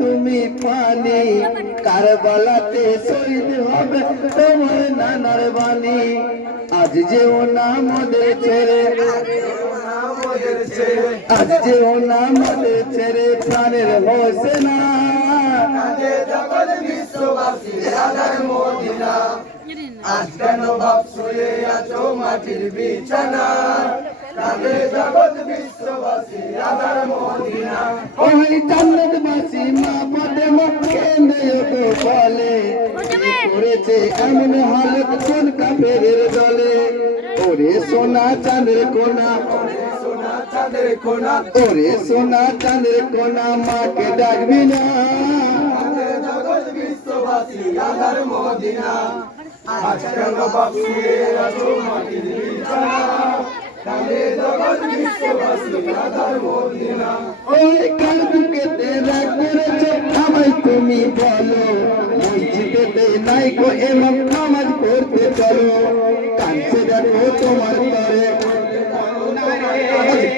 তুমি পানি কারবালাতে শহীদ হবে তোমার নানার বাণী। আজ যেও না মোদের ছেড়ে, আজ যেও না মোদের ছেড়ে প্রাণের হোসেনা। জগৎ বিশ্ববাসী আধার মদিনা, আজ কেন বাপ শুয়ে আছো মাটির বিছানা। কাঁদে জগৎ বিশ্ববাসী আধার মদিনা। ওই জান্নাতবাসী মা ফাতেমা কেঁদে তো বলে, করেছে এমন হালত কোন কাফেরের দলে। ওরে সোনা চাঁদের কোনা, সোনা চাঁদের কোনা, ওরে সোনা চাঁদের কোনা মাকে ডাকবি না। কাঁদে জগৎ বিশ্ববাসী আধার মদিনা, আজ কেন বাপ শুয়ে আছো মাটির বিছানা। কাঁদে জগৎ বিশ্ববাসী আধার মদিনা। ওই কাল বুকেতে রাগ করেছে আমায় তুমি বলো, মসজিদেতে নাই গো এমন নামাজ পড়তে চলো। কাঁদছে দেখো তোমার তরে,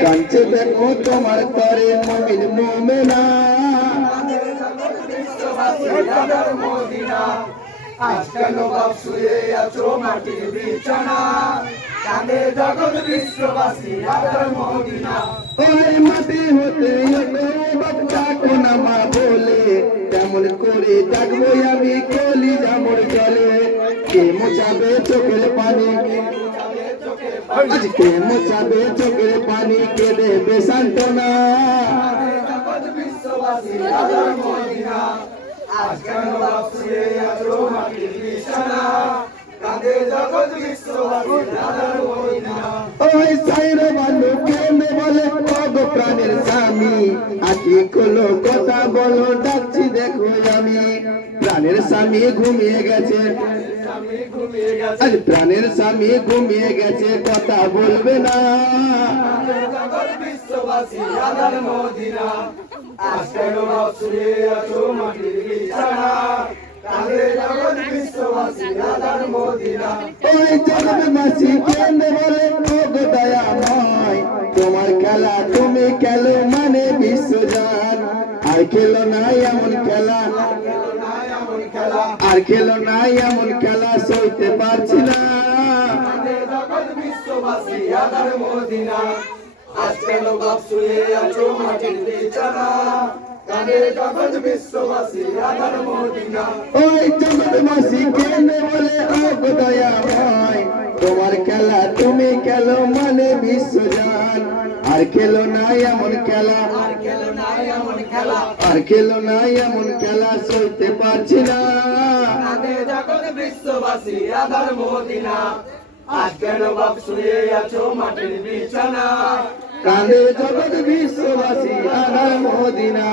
কাঁদছে দেখো তোমার তরে মুমিন মুমিনা। আধার মদিনা, আজ কেন বাপ শুয়ে আছো মাটির বিছানা। কাঁদে জগৎ বিশ্ববাসী আধার মদিনা। ওই মাটি হতে বাপ ডাকো না মা বলে, তেমন করে ডাকবো আমি কলি জামর জলে। কে মোছাবে চোখের পানি, আজকে মোছাবে চোখের পানি, কে দেবে সান্ত্বনা। জগৎ বিশ্ববাসী আধার মদিনা, আজ কেন বাপ শুয়ে আছো মাটির বিছানা। কাঁদে জগৎ বিশ্ববাসী আধার মদিনা। ওই সাইরে বালু কেনে বলে গো প্রাণের স্বামী, আকি কলো কথা বলো ডাকছি দেখো আমি। প্রাণের স্বামী ঘুমিয়ে গেছে, স্বামী ঘুমিয়ে গেছে, আজ প্রাণের স্বামী ঘুমিয়ে গেছে কথা বলবে না। কাঁদে জগৎ বিশ্ববাসী আধার মদিনা, আজ কেন বাপ শুয়ে আছো মাটির বিছানা। কাঁদে জগৎ বিশ্ববাসী আধার মদিনা। ওই জগৎবাসী কেনে বলে গো দয়াময়, তোমার খেলা তুমি খেলো মানে বিশ্বজান। আর খেলো না এমন খেলা, আর খেলো না এমন খেলা সইতে পারছি না। কাঁদে জগৎ বিশ্ববাসী আধার মদিনা, আজ কেন বাপ শুয়ে আছো মাটির বিছানা। কাঁদে জগৎ বিশ্ববাসী আধার মদিনা। ওই জগৎবাসী কেনে বলে গো দয়াময়, তোমার খেলা তুমি খেলো মানে বিশ্বজান। আর খেলো না এমন খেলা, আর খেলো না এমন খেলা, আর খেলো না এমন খেলা সইতে পারছি না। কাঁদে জগৎ বিশ্ববাসী আধার মদিনা, আজ কেন বাপ শুয়ে আছো মাটির বিছানা। কাঁদে জগৎ বিশ্ববাসী আধার মদিনা।